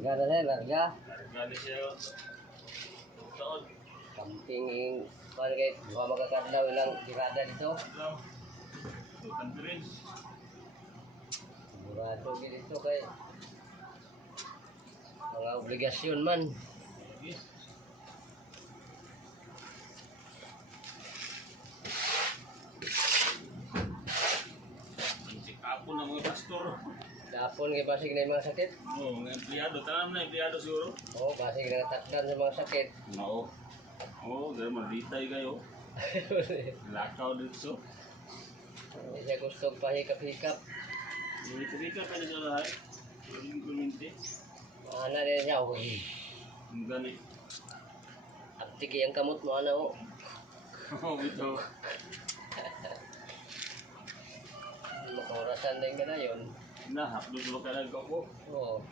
Larga na siya, larga. Gali siya. Taon. Camping, paano kayo, baka magkakadlaw ilang dekada dito. Ikaw. Country rin. Sigurado dito kay mga obligasyon man. Sige. Kapon ng mga pastor. Dapon kay basig na yung mga sakit. Oo, mga empleyado. Tanam na empleyado siguro. Oo, basig na takdan sa mga sakit. Oo. Oo, gano'n malitay kayo. Lakaw dito. Hindi siya gustong pahikap-hikap. Malitay ka na lahat. Yung kuminti. Ana rin siya, uy. Ang gani. Abtiki ang kamot mo, ana o. Oo, ito. Makurasan din ka na yun. Nah, haplos mo ka lang ko. Oo.